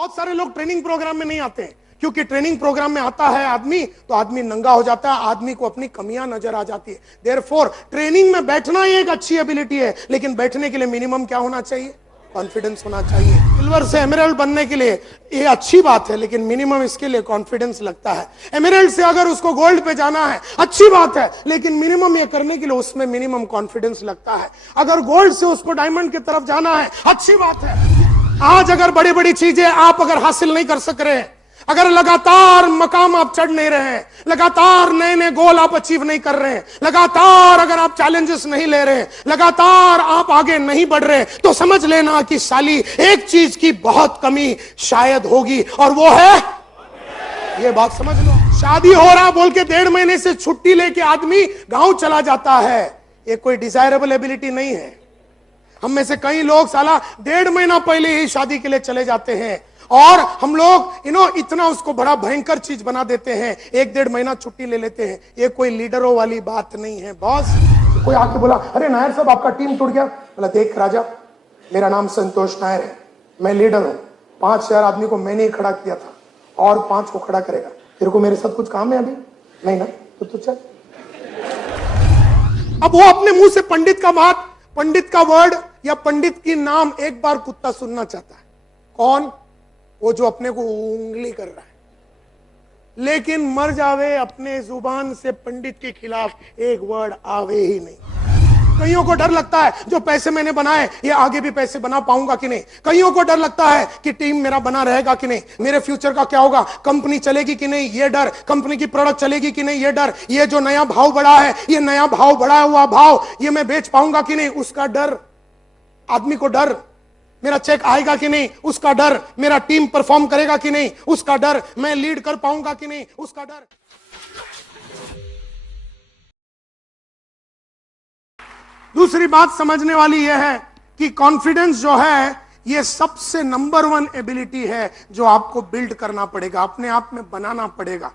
बहुत सारे लोग ट्रेनिंग प्रोग्राम में नहीं आते हैं, क्योंकि ट्रेनिंग प्रोग्राम में आता है आदमी तो आदमी नंगा हो जाता है, आदमी को अपनी कमियां नजर आ जाती है। देयरफॉर ट्रेनिंग में बैठना ही एक अच्छी एबिलिटी है, लेकिन बैठने के लिए मिनिमम क्या होना चाहिए? कॉन्फिडेंस होना चाहिए। सिल्वर से एमराल्ड बनने के लिए ये अच्छी बात है, लेकिन मिनिमम इसके लिए कॉन्फिडेंस लगता है। एमराल्ड से अगर उसको गोल्ड पे जाना है, अच्छी बात है, लेकिन मिनिमम ये करने के लिए उसमें मिनिमम कॉन्फिडेंस लगता है। अगर गोल्ड से उसको डायमंड की तरफ जाना है, अच्छी बात है। आज अगर बड़ी बड़ी चीजें आप अगर हासिल नहीं कर सक रहे हैं, अगर लगातार मकाम आप चढ़ नहीं रहे हैं, लगातार नए नए गोल आप अचीव नहीं कर रहे हैं, लगातार अगर आप चैलेंजेस नहीं ले रहे हैं, लगातार आप आगे नहीं बढ़ रहे, तो समझ लेना कि साली एक चीज की बहुत कमी शायद होगी, और वो है, ये बात समझ लो। शादी हो रहा बोल के 1.5 महीने से छुट्टी लेके आदमी गांव चला जाता है, ये कोई डिजायरेबल एबिलिटी नहीं है। हम में से कई लोग साला 1.5 महीना पहले ही शादी के लिए चले जाते हैं, और हम लोग इतना उसको बड़ा भयंकर चीज बना देते हैं, 1-1.5 महीना छुट्टी ले लेते हैं। ये कोई लीडरों वाली बात नहीं है बॉस। कोई आके बोला, अरे नायर साहब आपका टीम टूट गया। बोला, देख राजा, मेरा नाम संतोष नायर है, मैं लीडर हूं, 5000 आदमी को मैंने ही खड़ा किया था, और 5 को खड़ा करेगा। तेरे को मेरे साथ कुछ काम है अभी? नहीं ना, तो चल। अब वो अपने मुंह से पंडित का बात, पंडित का वर्ड या पंडित की नाम एक बार कुत्ता सुनना चाहता है। कौन? वो जो अपने को उंगली कर रहा है, लेकिन मर जावे अपने जुबान से पंडित के खिलाफ एक वर्ड आवे ही नहीं। कईयों को डर लगता है, जो पैसे मैंने बनाए ये आगे भी पैसे बना पाऊंगा कि नहीं। कईयों को डर लगता है कि टीम मेरा बना रहेगा कि नहीं, मेरे फ्यूचर का क्या होगा, कंपनी चलेगी कि नहीं ये डर, कंपनी की प्रोडक्ट चलेगी कि नहीं ये डर, ये जो नया भाव बढ़ा है, ये नया भाव बढ़ा हुआ भाव ये मैं बेच पाऊंगा कि नहीं, उसका डर। आदमी को डर, मेरा चेक आएगा कि नहीं उसका डर, मेरा टीम परफॉर्म करेगा कि नहीं उसका डर, मैं लीड कर पाऊंगा कि नहीं उसका डर। दूसरी बात समझने वाली यह है कि कॉन्फिडेंस जो है यह सबसे नंबर 1 एबिलिटी है जो आपको बिल्ड करना पड़ेगा, अपने आप में बनाना पड़ेगा।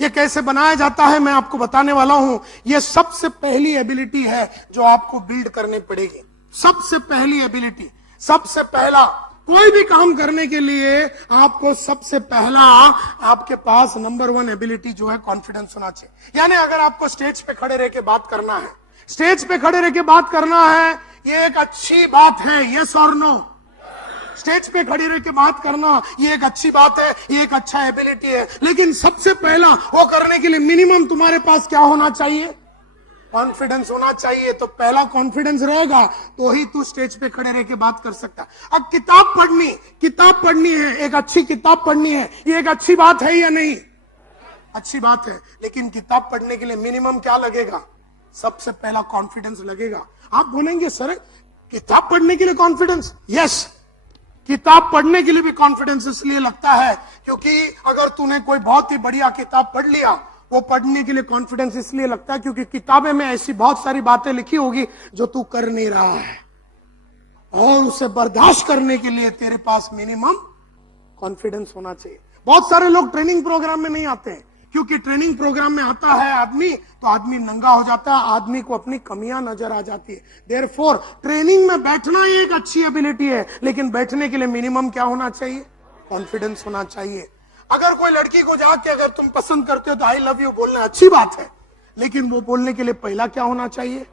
यह कैसे बनाया जाता है मैं आपको बताने वाला हूं। यह सबसे पहली एबिलिटी है जो आपको बिल्ड करनी पड़ेगी। सबसे पहली एबिलिटी, सबसे पहला, कोई भी काम करने के लिए आपको सबसे पहला आपके पास नंबर 1 एबिलिटी जो है कॉन्फिडेंस होना चाहिए। यानी अगर आपको स्टेज पे खड़े रह के बात करना है, स्टेज पे खड़े रह के बात करना है, ये एक अच्छी बात है, यस और नो। स्टेज पे खड़े रह के बात करना ये एक अच्छी बात है, ये एक अच्छा एबिलिटी है, लेकिन सबसे पहला वो करने के लिए मिनिमम तुम्हारे पास क्या होना चाहिए? कॉन्फिडेंस होना चाहिए। तो पहला कॉन्फिडेंस रहेगा तो ही तू स्टेज पे खड़े रह के बात कर सकता। अब किताब पढ़नी है, एक अच्छी किताब पढ़नी है, ये एक अच्छी बात है या नहीं? अच्छी बात है, लेकिन किताब पढ़ने के लिए मिनिमम क्या लगेगा? सबसे पहला कॉन्फिडेंस लगेगा। आप बोलेंगे सर किताब पढ़ने के लिए कॉन्फिडेंस? यस, किताब पढ़ने के लिए भी कॉन्फिडेंस इसलिए लगता है क्योंकि अगर तूने कोई बहुत ही बढ़िया किताब पढ़ लिया, वो पढ़ने के लिए कॉन्फिडेंस इसलिए लगता है क्योंकि किताबें में ऐसी बहुत सारी बातें लिखी होगी जो तू कर नहीं रहा है, और उसे बर्दाश्त करने के लिए तेरे पास मिनिमम कॉन्फिडेंस होना चाहिए। बहुत सारे लोग ट्रेनिंग प्रोग्राम में नहीं आते हैं, क्योंकि ट्रेनिंग प्रोग्राम में आता है आदमी तो आदमी नंगा हो जाता है, आदमी को अपनी कमियां नजर आ जाती है। देयरफॉर ट्रेनिंग में बैठना ही एक अच्छी एबिलिटी है, लेकिन बैठने के लिए मिनिमम क्या होना चाहिए? कॉन्फिडेंस होना चाहिए। अगर कोई लड़की को जाके अगर तुम पसंद करते हो तो आई लव यू बोलना अच्छी बात है, लेकिन वो बोलने के लिए पहला क्या होना चाहिए?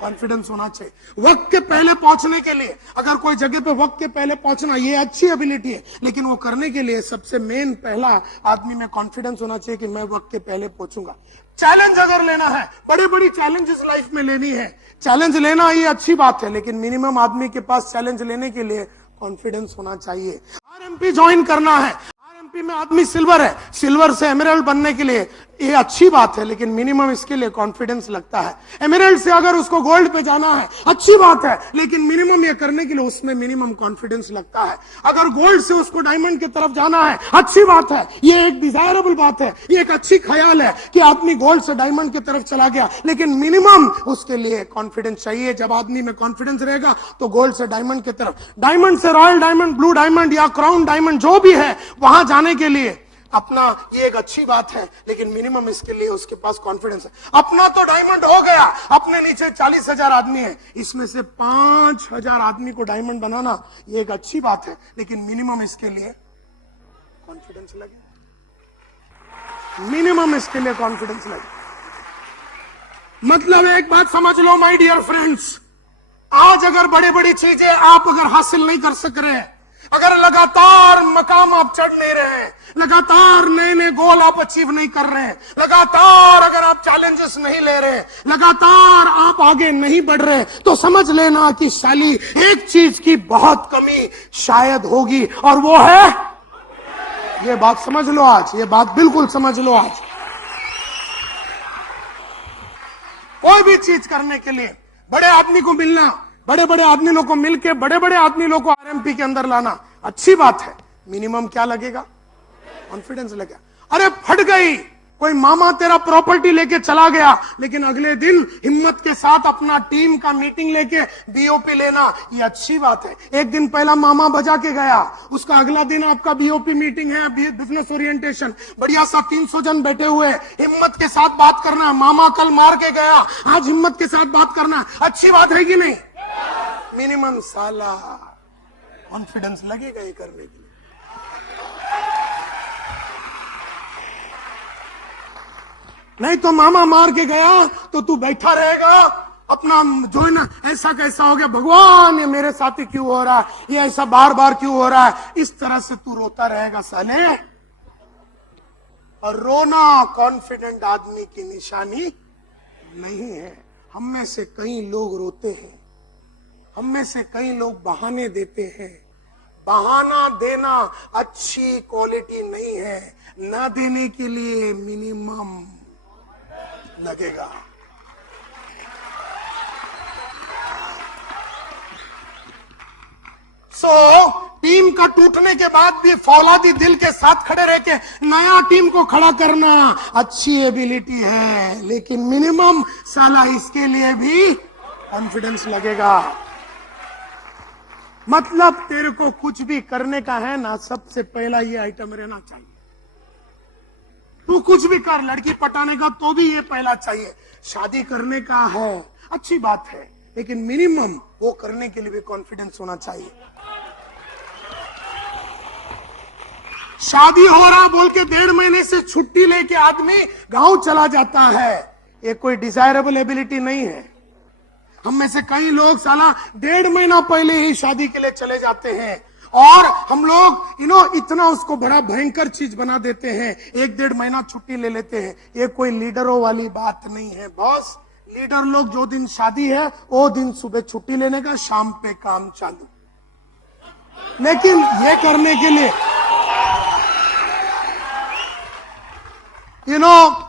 कॉन्फिडेंस होना चाहिए। वक्त के पहले पहुंचने के लिए, अगर कोई जगह पे वक्त के पहले पहुंचना ये अच्छी एबिलिटी है, लेकिन वो करने के लिए सबसे मेन पहला आदमी में कॉन्फिडेंस होना चाहिए कि मैं वक्त के पहले पहुंचूंगा। चैलेंज अगर लेना है, बड़ी बड़ी चैलेंजेस लाइफ में लेनी है, चैलेंज लेना ये अच्छी बात है, लेकिन मिनिमम आदमी के पास चैलेंज लेने के लिए कॉन्फिडेंस होना चाहिए। आरएमपी ज्वाइन करना है, आरएमपी में आदमी सिल्वर है, सिल्वर से एमराल्ड बनने के लिए ये अच्छी बात है, लेकिन मिनिमम इसके लिए कॉन्फिडेंस लगता है। एमराल्ड से अगर उसको गोल्ड पे जाना है, अच्छी बात है, लेकिन मिनिमम ये करने के लिए उसमें मिनिमम कॉन्फिडेंस लगता है। अगर गोल्ड से उसको डायमंड की तरफ जाना है, अच्छी बात है, ये एक डिजायरेबल बात है, ये एक अच्छी ख्याल है कि आदमी गोल्ड से डायमंड की तरफ चला गया, लेकिन मिनिमम उसके लिए कॉन्फिडेंस चाहिए। जब आदमी में कॉन्फिडेंस रहेगा तो गोल्ड से डायमंड की तरफ, डायमंड से रॉयल डायमंड, ब्लू डायमंड या क्राउन डायमंड जो भी है वहां जाने के लिए अपना ये एक अच्छी बात है, लेकिन मिनिमम इसके लिए उसके पास कॉन्फिडेंस है। अपना तो डायमंड हो गया, अपने नीचे 40,000 आदमी है, इसमें से 5,000 आदमी को डायमंड बनाना ये एक अच्छी बात है, लेकिन मिनिमम इसके लिए कॉन्फिडेंस लगे, मिनिमम इसके लिए कॉन्फिडेंस लगे। मतलब एक बात समझ लो माय डियर फ्रेंड्स, आज अगर बड़ी बड़ी चीजें आप अगर हासिल नहीं कर सक रहे, अगर लगातार मकाम आप चढ़ नहीं रहे, लगातार नए नए गोल आप अचीव नहीं कर रहे, लगातार अगर आप चैलेंजेस नहीं ले रहे, लगातार आप आगे नहीं बढ़ रहे, तो समझ लेना कि साली एक चीज की बहुत कमी शायद होगी, और वो है, ये बात समझ लो आज, ये बात बिल्कुल समझ लो आज। कोई भी चीज करने के लिए बड़े आदमी को मिलना, बड़े बड़े आदमी लोग को मिलके बड़े बड़े आदमी लोग को आरएमपी के अंदर लाना अच्छी बात है। मिनिमम क्या लगेगा? कॉन्फिडेंस लगेगा। अरे फट गई, कोई मामा तेरा प्रॉपर्टी लेके चला गया, लेकिन अगले दिन हिम्मत के साथ अपना टीम का मीटिंग लेके बीओपी लेना, ये अच्छी बात है। एक दिन पहला मामा बजा के गया, उसका अगला दिन आपका बीओपी मीटिंग है, बिजनेस ओरिएंटेशन, बढ़िया सा 300 जन बैठे हुए, हिम्मत के साथ बात करना है। मामा कल मार के गया, आज हिम्मत के साथ बात करना, अच्छी बात है कि नहीं? मिनिमम साला कॉन्फिडेंस लगेगा ये करने के लिए। नहीं तो मामा मार के गया तो तू बैठा रहेगा अपना, जो है ना, ऐसा कैसा हो गया भगवान, ये मेरे साथ ही क्यों हो रहा है, ये ऐसा बार बार क्यों हो रहा है, इस तरह से तू रोता रहेगा साले। और रोना कॉन्फिडेंट आदमी की निशानी नहीं है। हम में से कई लोग रोते हैं, हम में से कई लोग बहाने देते हैं। बहाना देना अच्छी क्वालिटी नहीं है, ना देने के लिए मिनिमम लगेगा। टीम का टूटने के बाद भी फौलादी दिल के साथ खड़े रह के नया टीम को खड़ा करना अच्छी एबिलिटी है, लेकिन मिनिमम साला इसके लिए भी कॉन्फिडेंस लगेगा। मतलब तेरे को कुछ भी करने का है ना, सबसे पहला ये आइटम रहना चाहिए। तू कुछ भी कर, लड़की पटाने का तो भी ये पहला चाहिए। शादी करने का है, अच्छी बात है, लेकिन मिनिमम वो करने के लिए भी कॉन्फिडेंस होना चाहिए। शादी हो रहा बोल के 1.5 महीने से छुट्टी लेके आदमी गांव चला जाता है, ये कोई डिजायरेबल एबिलिटी नहीं है। हम में से कई लोग साला 1.5 महीना पहले ही शादी के लिए चले जाते हैं, और हम लोग इतना उसको बड़ा भयंकर चीज बना देते हैं, 1-1.5 महीना छुट्टी ले लेते हैं। ये कोई लीडरों वाली बात नहीं है बॉस। लीडर लोग जो दिन शादी है वो दिन सुबह छुट्टी लेने का, शाम पे काम चालू। लेकिन ये करने के लिए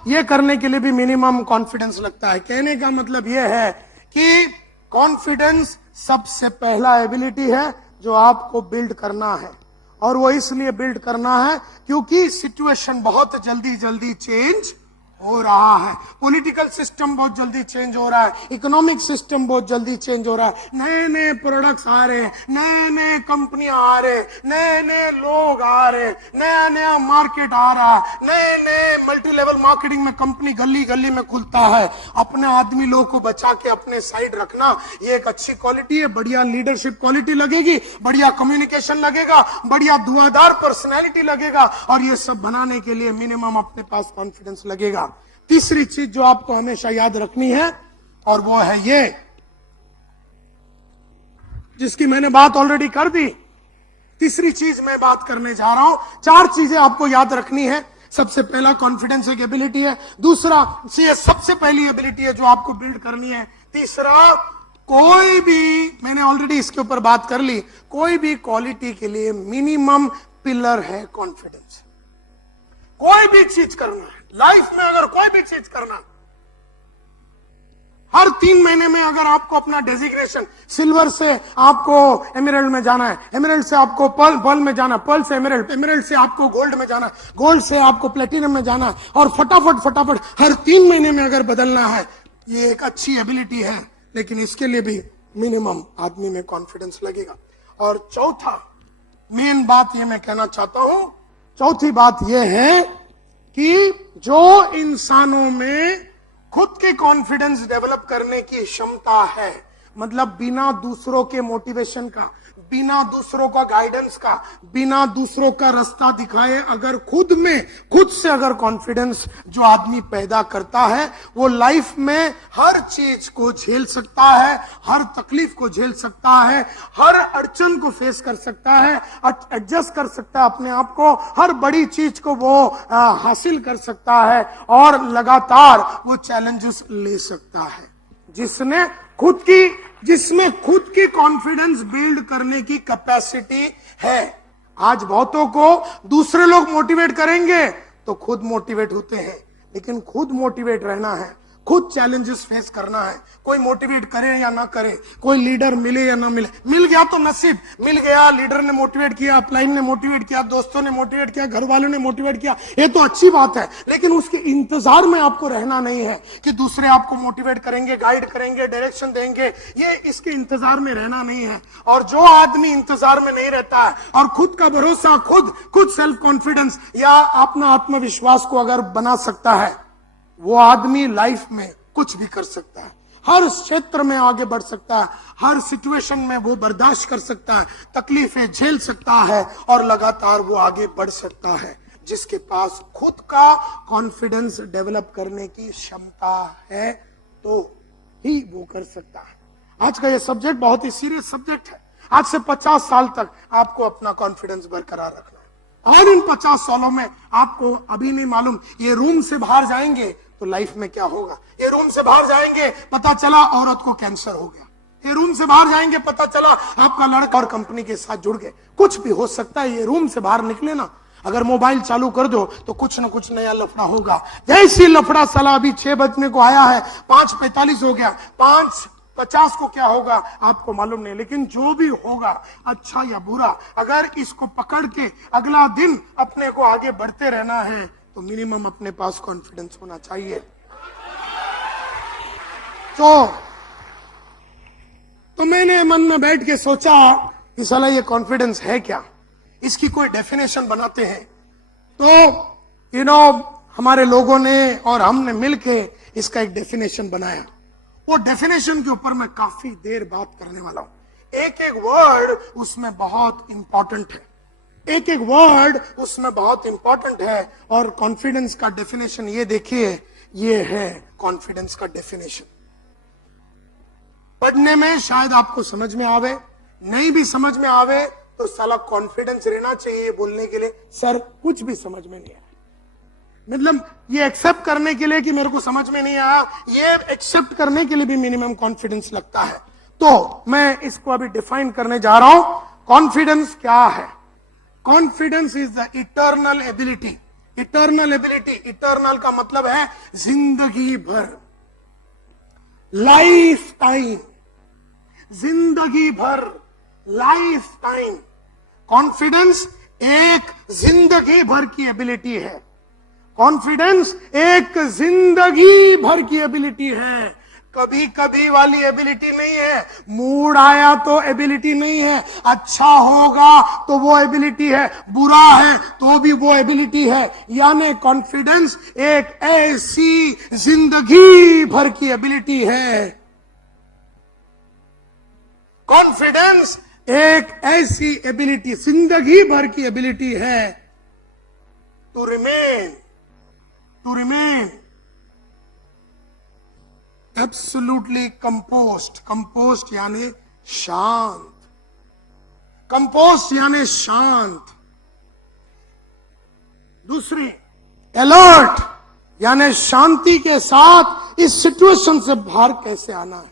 ये करने के लिए भी मिनिमम कॉन्फिडेंस लगता है। कहने का मतलब ये है कि कॉन्फिडेंस सबसे पहला एबिलिटी है जो आपको बिल्ड करना है, और वो इसलिए बिल्ड करना है क्योंकि सिचुएशन बहुत जल्दी जल्दी चेंज हो रहा है। पॉलिटिकल सिस्टम बहुत जल्दी चेंज हो रहा है, इकोनॉमिक सिस्टम बहुत जल्दी चेंज हो रहा है, नए नए प्रोडक्ट्स आ रहे हैं, नए नए कंपनियां आ रहे, नए नए लोग आ रहे, नया नया मार्केट आ रहा है, नए नए मल्टी लेवल मार्केटिंग में कंपनी गली गली में खुलता है। अपने आदमी लोग को बचा के अपने साइड रखना, ये एक अच्छी क्वालिटी है। बढ़िया लीडरशिप क्वालिटी लगेगी, बढ़िया कम्युनिकेशन लगेगा, बढ़िया दुआदार पर्सनैलिटी लगेगा, और ये सब बनाने के लिए मिनिमम अपने पास कॉन्फिडेंस लगेगा। तीसरी चीज जो आपको हमेशा याद रखनी है, और वो है ये, जिसकी मैंने बात ऑलरेडी कर दी। तीसरी चीज मैं बात करने जा रहा हूं। 4 चीजें आपको याद रखनी है। सबसे पहला कॉन्फिडेंस एक एबिलिटी है, दूसरा ये सबसे पहली एबिलिटी है जो आपको बिल्ड करनी है, तीसरा कोई भी, मैंने ऑलरेडी इसके ऊपर बात कर ली, कोई भी क्वालिटी के लिए मिनिमम पिलर है कॉन्फिडेंस। कोई भी चीज करना है लाइफ में, अगर कोई भी चीज करना, हर 3 महीने में अगर आपको अपना डेजिग्नेशन, सिल्वर से आपको एमरल्ड में जाना है, एमरल्ड से आपको पर्ल में जाना, पर्ल से एमरल्ड, एमरल्ड से आपको गोल्ड में जाना, गोल्ड से आपको प्लेटिनम में जाना, और फटाफट हर 3 महीने में अगर बदलना है, ये एक अच्छी एबिलिटी है, लेकिन इसके लिए भी मिनिमम आदमी में कॉन्फिडेंस लगेगा। और चौथा मेन बात ये मैं कहना चाहता हूं, चौथी बात ये है कि जो इंसानों में खुद की कॉन्फिडेंस डेवलप करने की क्षमता है, मतलब बिना दूसरों के मोटिवेशन का, बिना दूसरों का गाइडेंस का, बिना दूसरों का रास्ता दिखाए अगर खुद से अगर कॉन्फिडेंस जो आदमी पैदा करता है, वो लाइफ में हर चीज को झेल सकता है, हर तकलीफ को झेल सकता है, हर अड़चन को फेस कर सकता है, एडजस्ट कर सकता है अपने आप को, हर बड़ी चीज को वो हासिल कर सकता है और लगातार वो चैलेंजेस ले सकता है। जिसमें खुद की कॉन्फिडेंस बिल्ड करने की कैपेसिटी है। आज बहुतों को दूसरे लोग मोटिवेट करेंगे तो खुद मोटिवेट होते हैं, लेकिन खुद मोटिवेट रहना है, खुद चैलेंजेस फेस करना है। कोई मोटिवेट करे या ना करे, कोई लीडर मिले या ना मिले, मिल गया तो नसीब, मिल गया, लीडर ने मोटिवेट किया, अपलाइन ने मोटिवेट किया, दोस्तों ने मोटिवेट किया, घर वालों ने मोटिवेट किया, ये तो अच्छी बात है, लेकिन उसके इंतजार में आपको रहना नहीं है कि दूसरे आपको मोटिवेट करेंगे, गाइड करेंगे, डायरेक्शन देंगे, ये इसके इंतजार में रहना नहीं है। और जो आदमी इंतजार में नहीं रहता है और खुद का भरोसा, खुद सेल्फ कॉन्फिडेंस या अपना आत्मविश्वास को अगर बना सकता है, वो आदमी लाइफ में कुछ भी कर सकता है, हर क्षेत्र में आगे बढ़ सकता है, हर सिचुएशन में वो बर्दाश्त कर सकता है, तकलीफें झेल सकता है और लगातार वो आगे बढ़ सकता है। जिसके पास खुद का कॉन्फिडेंस डेवलप करने की क्षमता है तो ही वो कर सकता है। आज का ये सब्जेक्ट बहुत ही सीरियस सब्जेक्ट है। आज से 50 साल तक आपको अपना कॉन्फिडेंस बरकरार रखना है, और इन 50 सालों में आपको अभी नहीं मालूम, ये रूम से बाहर जाएंगे तो लाइफ में क्या होगा। ये रूम से बाहर जाएंगे, पता चला औरत को कैंसर हो गया। ये रूम से बाहर जाएंगे, पता चला आपका लड़का और कंपनी के साथ जुड़ गए। कुछ भी हो सकता है। ये रूम से बाहर निकले ना, अगर मोबाइल चालू कर दो तो कुछ ना कुछ नया लफड़ा होगा। जैसी लफड़ा साला अभी 6 बजने को आया है, 5:45 हो गया, 5:50 को क्या होगा आपको मालूम नहीं, लेकिन जो भी होगा अच्छा या बुरा, अगर इसको पकड़ के अगला दिन अपने को आगे बढ़ते रहना है तो मिनिमम अपने पास कॉन्फिडेंस होना चाहिए। तो मैंने मन में बैठ के सोचा कि साला ये कॉन्फिडेंस है क्या, इसकी कोई डेफिनेशन बनाते हैं। तो हमारे लोगों ने और हमने मिलके इसका एक डेफिनेशन बनाया। वो डेफिनेशन के ऊपर मैं काफी देर बात करने वाला हूं। एक एक वर्ड उसमें बहुत इंपॉर्टेंट है, एक एक वर्ड उसमें बहुत इंपॉर्टेंट है। और कॉन्फिडेंस का डेफिनेशन ये देखिए, ये है कॉन्फिडेंस का डेफिनेशन। पढ़ने में शायद आपको समझ में आवे, नहीं भी समझ में आवे तो साला कॉन्फिडेंस रहना चाहिए बोलने के लिए सर कुछ भी समझ में नहीं आया, मतलब ये एक्सेप्ट करने के लिए कि मेरे को समझ में नहीं आया, ये एक्सेप्ट करने के लिए भी मिनिमम कॉन्फिडेंस लगता है। तो मैं इसको अभी डिफाइन करने जा रहा हूं। कॉन्फिडेंस क्या है? Confidence is the eternal ability. Eternal ability, eternal का मतलब है जिंदगी भर, लाइफ टाइम, जिंदगी भर, लाइफ टाइम। कॉन्फिडेंस एक जिंदगी भर की एबिलिटी है। कॉन्फिडेंस एक जिंदगी भर की एबिलिटी है, कभी कभी वाली एबिलिटी नहीं है। मूड आया तो एबिलिटी नहीं है, अच्छा होगा तो वो एबिलिटी है, बुरा है तो भी वो एबिलिटी है। यानी कॉन्फिडेंस एक ऐसी जिंदगी भर की एबिलिटी है। कॉन्फिडेंस एक ऐसी एबिलिटी, जिंदगी भर की एबिलिटी है to remain absolutely composed. Composed यानी शांत, कंपोस्ट यानी शांत। दूसरी अलर्ट, यानी शांति के साथ इस सिचुएशन से बाहर कैसे आना है।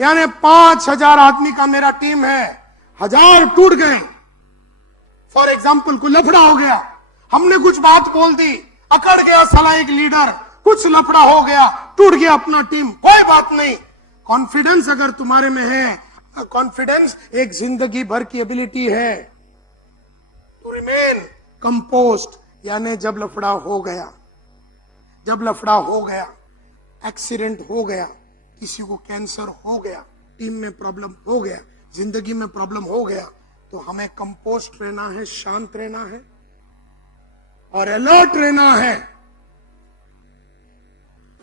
यानी 5000 आदमी का मेरा टीम है, 1000 टूट गए। फॉर एग्जाम्पल कोई लफड़ा हो गया, हमने कुछ बात बोल दी, अकड़ गया साला एक लीडर, कुछ लफड़ा हो गया, टूट गया अपना टीम, कोई बात नहीं। कॉन्फिडेंस अगर तुम्हारे में है, कॉन्फिडेंस एक जिंदगी भर की एबिलिटी है टू रिमेन कंपोस्ट। यानी जब लफड़ा हो गया, जब लफड़ा हो गया, एक्सीडेंट हो गया, किसी को कैंसर हो गया, टीम में प्रॉब्लम हो गया, जिंदगी में प्रॉब्लम हो गया, तो हमें कंपोस्ट रहना है, शांत रहना है और अलर्ट रहना है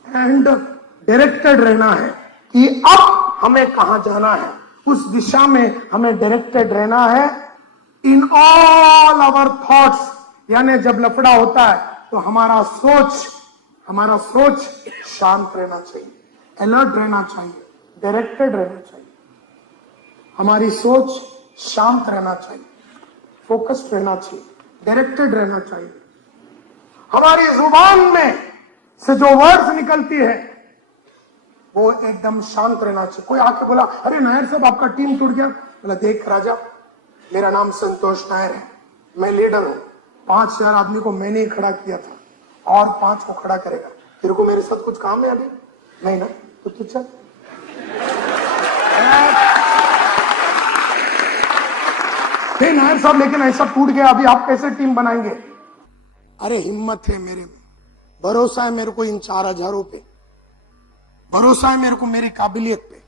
एंड डायरेक्टेड रहना है। कि अब हमें कहां जाना है, उस दिशा में हमें डायरेक्टेड रहना है इन ऑल आवर थॉट्स। यानी जब लफड़ा होता है तो हमारा सोच शांत रहना चाहिए, अलर्ट रहना चाहिए, डायरेक्टेड रहना चाहिए। हमारी सोच शांत रहना चाहिए, फोकस्ड रहना चाहिए, डायरेक्टेड रहना चाहिए। हमारी जुबान में से जो वर्ड्स निकलती है वो एकदम शांत रहना चाहिए। कोई आके बोला, अरे नायर साहब आपका टीम टूट गया। बोला, देख राजा, मेरा नाम संतोष नायर है, मैं लीडर हूं। 5000 आदमी को मैंने ही खड़ा किया था और 5 को खड़ा करेगा। तेरे को मेरे साथ कुछ काम है अभी? नहीं ना, तो तू चल। नायर साहब लेकिन ऐसा टूट गया, अभी आप कैसे टीम बनाएंगे? अरे हिम्मत है मेरे में, भरोसा है मेरे को इन 4000 पे, भरोसा है मेरे को मेरी काबिलियत पे,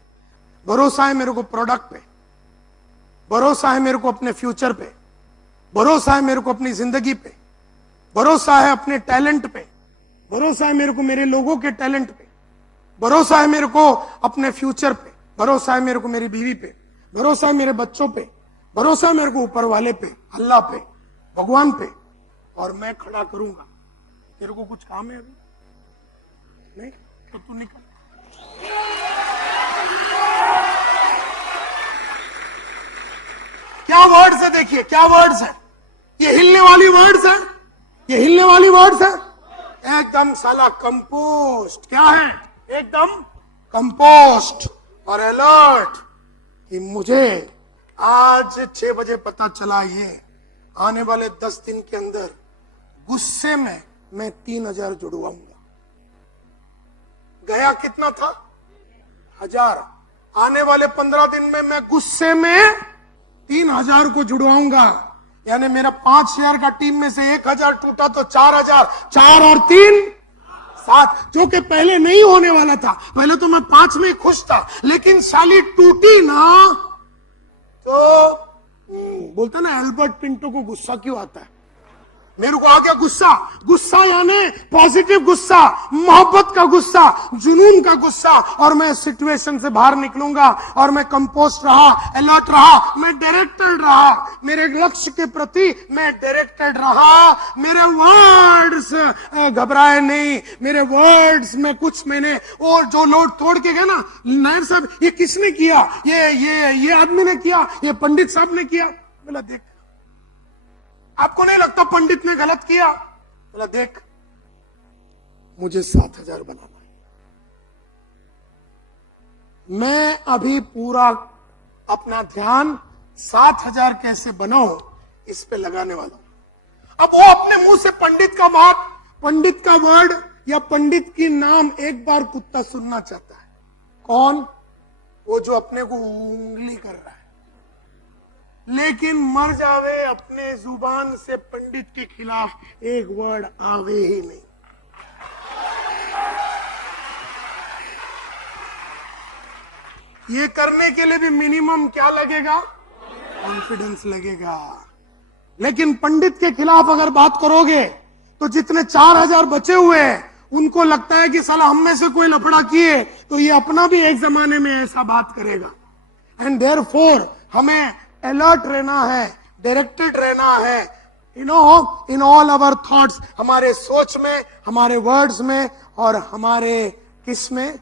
भरोसा है मेरे को प्रोडक्ट पे, भरोसा है मेरे को अपने फ्यूचर पे, भरोसा है मेरे को अपनी जिंदगी पे, भरोसा है अपने टैलेंट पे, भरोसा है मेरे को मेरे लोगों के टैलेंट पे, भरोसा है मेरे को अपने फ्यूचर पे, भरोसा है मेरे को मेरी बीवी पे, भरोसा है मेरे बच्चों पे, भरोसा है मेरे को ऊपर वाले पे, अल्लाह पे, भगवान पे, और मैं खड़ा करूंगा। तेरे को कुछ काम है अभी? नहीं तो तू निकल। क्या वर्ड्स है, देखिए क्या वर्ड्स है, ये हिलने वाली वर्ड्स है, ये हिलने वाली वर्ड्स है, एकदम साला कंपोस्ट। क्या है? एकदम कंपोस्ट और अलर्ट कि मुझे आज 6 बजे पता चला ये आने वाले 10 दिन के अंदर गुस्से में मैं 3000 जुड़वाऊंगा। गया कितना था? 1000। आने वाले 15 दिन में मैं गुस्से में 3000 को जुड़वाऊंगा। यानी मेरा 5000 का टीम में से 1000 टूटा तो 4000, 4 और 3 7, जो कि पहले नहीं होने वाला था। पहले तो मैं 5 में खुश था, लेकिन साली टूटी ना तो बोलता ना एल्बर्ट पिंटो को गुस्सा क्यों आता है? मेरे को आ गया गुस्सा। गुस्सा यानी पॉजिटिव गुस्सा, मोहब्बत का गुस्सा, जुनून का गुस्सा। और मैं सिचुएशन से बाहर निकलूंगा और मैं कंपोस्ट रहा, अलर्ट रहा, मैं डायरेक्टेड रहा, मेरे लक्ष्य के प्रति मैं डायरेक्टेड रहा। मेरे वर्ड्स घबराए नहीं, मेरे वर्ड्स में कुछ मैंने और जो लोड तोड़ के गए ना, नायर साहब ये किसने किया? ये आदमी ने किया, ये पंडित साहब ने किया। बोला देख, आपको नहीं लगता पंडित ने गलत किया? बोला देख, मुझे 7000 बनाना है, मैं अभी पूरा अपना ध्यान 7000 कैसे बनाऊं इस पे लगाने वाला हूं। अब वो अपने मुंह से पंडित का बात, पंडित का वर्ड या पंडित की नाम एक बार कुत्ता सुनना चाहता है। कौन? वो जो अपने को उंगली कर रहा है, लेकिन मर जावे अपने जुबान से पंडित के खिलाफ एक वर्ड आवे ही नहीं। ये करने के लिए भी मिनिमम क्या लगेगा? कॉन्फिडेंस लगेगा। लेकिन पंडित के खिलाफ अगर बात करोगे तो जितने 4000 बचे हुए हैं उनको लगता है कि साला हम में से कोई लफड़ा किए तो ये अपना भी एक जमाने में ऐसा बात करेगा। एंड देयरफॉर हमें अलर्ट रहना है, डायरेक्टेड रहना है, इन ऑल आवर थॉट्स, हमारे सोच में, हमारे वर्ड्स में और हमारे किस में?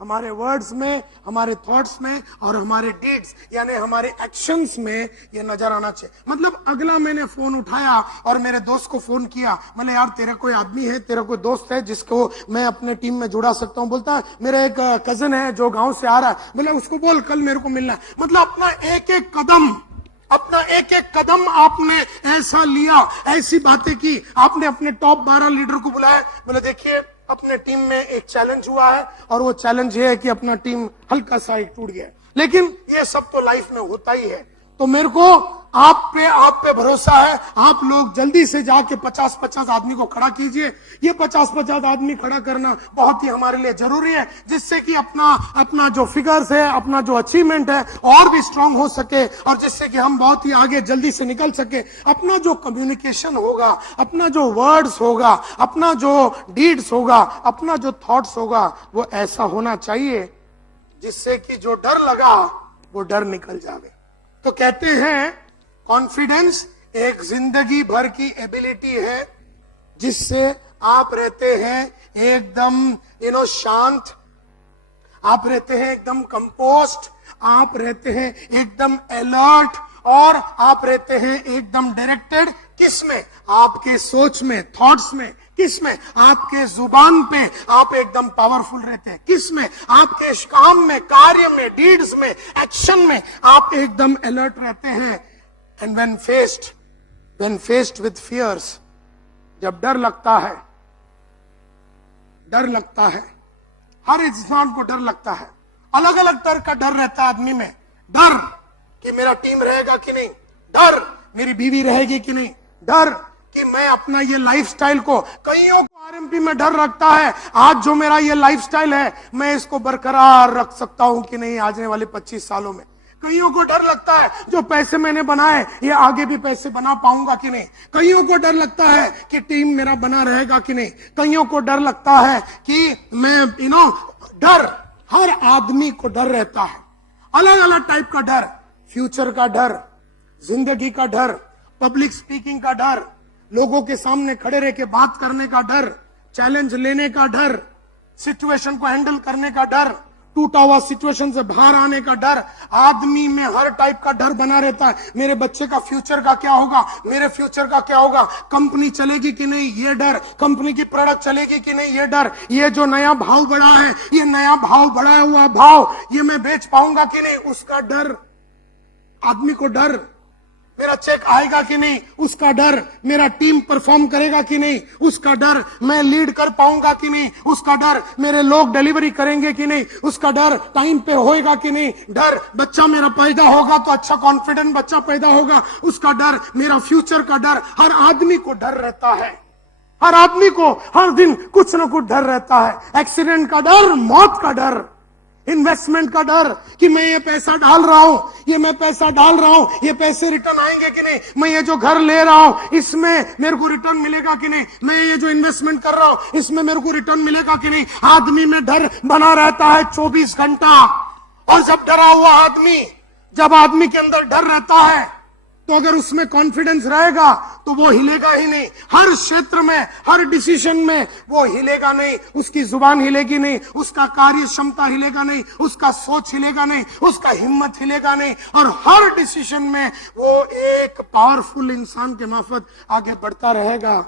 हमारे वर्ड्स में, हमारे थॉट्स में और हमारे डीड्स यानी हमारे एक्शंस में ये नजर आना चाहिए। मतलब अगला मैंने फोन उठाया और मेरे दोस्त को फोन किया, मैंने यार तेरा कोई आदमी है, तेरा कोई दोस्त है जिसको मैं अपने टीम में जुड़ा सकता हूं? बोलता है मेरा एक कजन है जो गांव से आ रहा है। बोला उसको बोल कल मेरे को मिलना है। मतलब अपना एक एक कदम आपने ऐसा लिया, ऐसी बातें की। आपने अपने टॉप 12 लीडर को बुलाया, बोले देखिए अपने टीम में एक चैलेंज हुआ है और वो चैलेंज ये है कि अपना टीम हल्का सा एक टूट गया, लेकिन ये सब तो लाइफ में होता ही है। तो मेरे को आप पे भरोसा है, आप लोग जल्दी से जाके 50-50 आदमी को खड़ा कीजिए। ये 50-50 आदमी खड़ा करना बहुत ही हमारे लिए जरूरी है, जिससे कि अपना जो फिगर्स है, अपना जो अचीवमेंट है और भी स्ट्रांग हो सके और जिससे कि हम बहुत ही आगे जल्दी से निकल सके। अपना जो कम्युनिकेशन होगा, अपना जो वर्ड्स होगा, अपना जो डीड्स होगा, अपना जो थॉट्स होगा, वो ऐसा होना चाहिए जिससे कि जो डर लगा वो डर निकल जावे। तो कहते हैं कॉन्फिडेंस एक जिंदगी भर की एबिलिटी है जिससे आप रहते हैं एकदम शांत, आप रहते हैं एकदम कंपोस्ट, आप रहते हैं एकदम अलर्ट, और आप रहते हैं एकदम डायरेक्टेड। किस में? आपके सोच में, थॉट्स में। किस में? आपके जुबान पे आप एकदम पावरफुल रहते हैं। किस में? आपके काम में, कार्य में, डीड्स में, एक्शन में आप एकदम अलर्ट रहते हैं। And when faced with fears, जब डर लगता है, हर इंसान को डर लगता है, अलग अलग तरह का डर रहता है आदमी में। डर कि मेरा टीम रहेगा कि नहीं, डर मेरी बीवी रहेगी कि नहीं, डर कि मैं अपना ये लाइफस्टाइल को, कईयों को आरएमपी में डर रखता है आज जो मेरा ये लाइफस्टाइल है मैं इसको बरकरार रख सकता हूं कि नहीं आने वाले 25 सालों में। कईयों को डर लगता है जो पैसे मैंने बनाए ये आगे भी पैसे बना पाऊंगा कि नहीं। कईयों को डर लगता है कि टीम मेरा बना रहेगा कि नहीं। कईयों को डर लगता है कि मैं डर, हर आदमी को डर रहता है, अलग अलग टाइप का डर। फ्यूचर का डर, जिंदगी का डर, पब्लिक स्पीकिंग का डर, लोगों के सामने खड़े रह के बात करने का डर, चैलेंज लेने का डर, सिचुएशन को हैंडल करने का डर, टूटा हुआ सिचुएशन से बाहर आने का डर। आदमी में हर टाइप का डर बना रहता है। मेरे बच्चे का फ्यूचर का क्या होगा, मेरे फ्यूचर का क्या होगा, कंपनी चलेगी कि नहीं ये डर, कंपनी की प्रोडक्ट चलेगी कि नहीं ये डर, ये जो नया भाव बढ़ा है, ये नया भाव बढ़ाया हुआ भाव ये मैं बेच पाऊंगा कि नहीं उसका डर। आदमी को डर, मेरा चेक आएगा कि नहीं उसका डर, मेरा टीम परफॉर्म करेगा कि नहीं उसका डर, मैं लीड कर पाऊंगा कि नहीं उसका डर, मेरे लोग डिलीवरी करेंगे कि नहीं उसका डर, टाइम पे होएगा कि नहीं डर, बच्चा मेरा पैदा होगा तो अच्छा कॉन्फिडेंट बच्चा पैदा होगा उसका डर, मेरा फ्यूचर का डर। हर आदमी को डर रहता है, हर आदमी को हर दिन कुछ ना कुछ डर रहता है। एक्सीडेंट का डर, मौत का डर, इन्वेस्टमेंट का डर कि मैं ये पैसा डाल रहा हूं, ये पैसे रिटर्न आएंगे कि नहीं, मैं ये जो घर ले रहा हूं इसमें मेरे को रिटर्न मिलेगा कि नहीं, मैं ये जो इन्वेस्टमेंट कर रहा हूं इसमें मेरे को रिटर्न मिलेगा कि नहीं। आदमी में डर बना रहता है 24 घंटा। और जब डरा हुआ आदमी, जब आदमी के अंदर डर रहता है तो अगर उसमें कॉन्फिडेंस रहेगा तो वो हिलेगा ही नहीं। हर क्षेत्र में, हर डिसीजन में वो हिलेगा नहीं, उसकी जुबान हिलेगी नहीं, उसका कार्य क्षमता हिलेगा नहीं, उसका सोच हिलेगा नहीं, उसका हिम्मत हिलेगा नहीं, और हर डिसीजन में वो एक पावरफुल इंसान के मार्फत आगे बढ़ता रहेगा।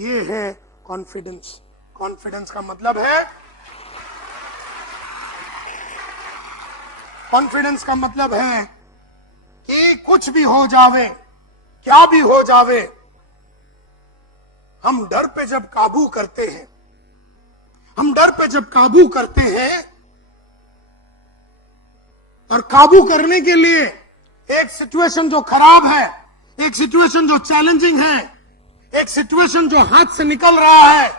ये है कॉन्फिडेंस। कॉन्फिडेंस का मतलब है, कॉन्फिडेंस का मतलब है कि कुछ भी हो जावे, क्या भी हो जावे, हम डर पे जब काबू करते हैं, हम डर पे जब काबू करते हैं, और काबू करने के लिए एक सिचुएशन जो खराब है, एक सिचुएशन जो चैलेंजिंग है, एक सिचुएशन जो हाथ से निकल रहा है,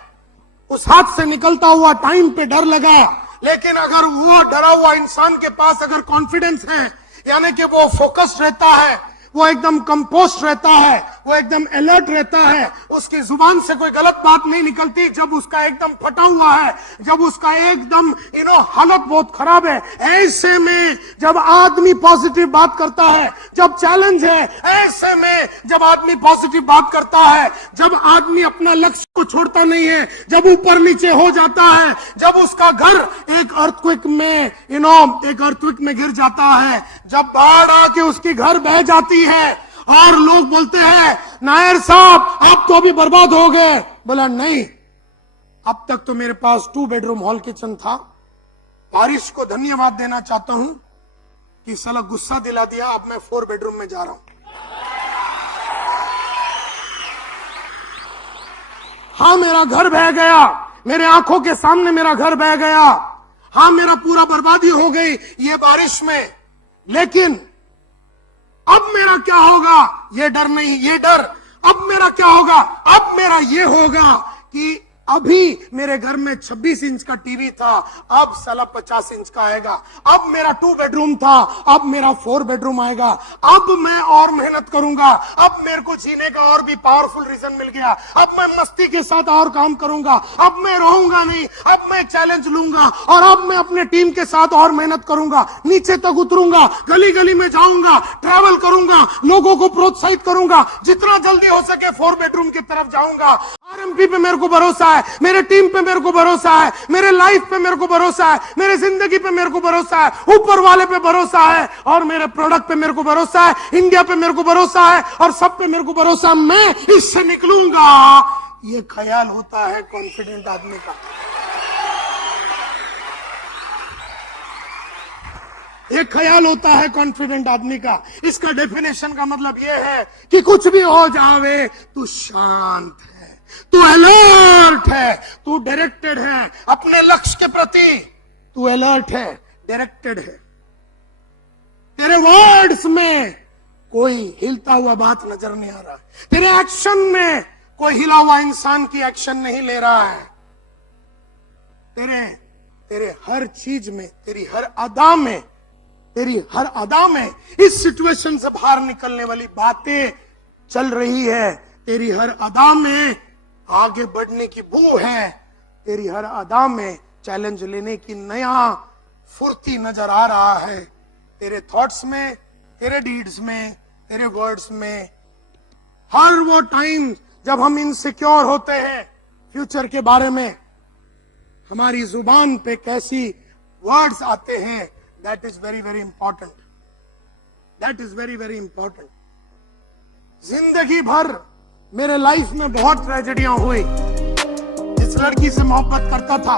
उस हाथ से निकलता हुआ टाइम पे डर लगा, लेकिन अगर वो डरा हुआ इंसान के पास अगर कॉन्फिडेंस है, यानी कि वो फोकस्ड रहता है, वो एकदम कंपोस्ट रहता है, वो एकदम अलर्ट रहता है, उसकी जुबान से कोई गलत बात नहीं निकलती जब उसका एकदम फटा हुआ है, जब उसका एकदम हालत बहुत खराब है। ऐसे में जब आदमी पॉजिटिव बात करता है, जब चैलेंज है, ऐसे में जब आदमी पॉजिटिव बात करता है, जब आदमी अपना लक्ष्य को छोड़ता नहीं है, जब ऊपर नीचे हो जाता है, जब उसका घर एक अर्थक्वेक में एक अर्थक्वेक में गिर जाता है, जब बाढ़ आके उसकी घर बह जाती है और लोग बोलते हैं नायर साहब आप तो अभी बर्बाद हो गए, बोला नहीं, अब तक तो मेरे पास 2 बेडरूम हॉल किचन था। बारिश को धन्यवाद देना चाहता हूं कि साला गुस्सा दिला दिया, अब मैं 4 बेडरूम में जा रहा हूं। हाँ मेरा घर बह गया, मेरे आंखों के सामने मेरा घर बह गया, हाँ मेरा पूरा बर्बादी हो गई ये बारिश में, लेकिन अब मेरा क्या होगा, ये डर नहीं, ये डर अब मेरा क्या होगा, अब मेरा ये होगा कि अभी मेरे घर में 26 इंच का टीवी था, अब साला 50 इंच का आएगा। अब मेरा 2 बेडरूम था, अब मेरा 4 बेडरूम आएगा। अब मैं और मेहनत करूंगा, अब मेरे को जीने का और भी पावरफुल रीजन मिल गया। अब मैं मस्ती के साथ और काम करूंगा, अब मैं रहूंगा नहीं, अब मैं चैलेंज लूंगा और अब मैं अपने टीम के साथ और मेहनत करूंगा, नीचे तक उतरूंगा, गली गली में जाऊंगा, ट्रैवल करूंगा, लोगों को प्रोत्साहित करूंगा, जितना जल्दी हो सके 4 बेडरूम की तरफ जाऊंगा। आरएमपी पे मेरे को भरोसा है, मेरे टीम पे मेरे को भरोसा है, मेरे लाइफ पे मेरे को भरोसा है, मेरे जिंदगी पे मेरे को भरोसा है, ऊपर वाले पे भरोसा है और मेरे प्रोडक्ट पे मेरे को भरोसा है, इंडिया पे मेरे को भरोसा है और सब पे मेरे को भरोसा है। मैं इससे निकलूंगा। ये ख्याल होता है कॉन्फिडेंट आदमी का। एक ख्याल होता है कॉन्फिडेंट आदमी का। इसका डेफिनेशन का मतलब यह है कि कुछ भी हो जावे तू शांत है, तू अलर्ट है, तू डायरेक्टेड है अपने लक्ष्य के प्रति। तू अलर्ट है, डायरेक्टेड है। तेरे वर्ड्स में कोई हिलता हुआ बात नजर नहीं आ रहा है, तेरे एक्शन में कोई हिला हुआ इंसान की एक्शन नहीं ले रहा है। तेरे हर चीज में, तेरी हर अदा में इस सिचुएशन से बाहर निकलने वाली बातें चल रही है। तेरी हर अदा में आगे बढ़ने की बू है। तेरी हर अदा में चैलेंज लेने की नया फुर्ती नजर आ रहा है। तेरे थॉट्स में, तेरे डीड्स में, तेरे वर्ड्स में। हर वो टाइम जब हम इनसिक्योर होते हैं फ्यूचर के बारे में, हमारी जुबान पे कैसी वर्ड्स आते हैं, that is very very important. That is very very important. जिंदगी भर मेरे लाइफ में बहुत ट्रेजेडियां हुई। जिस लड़की से मोहब्बत करता था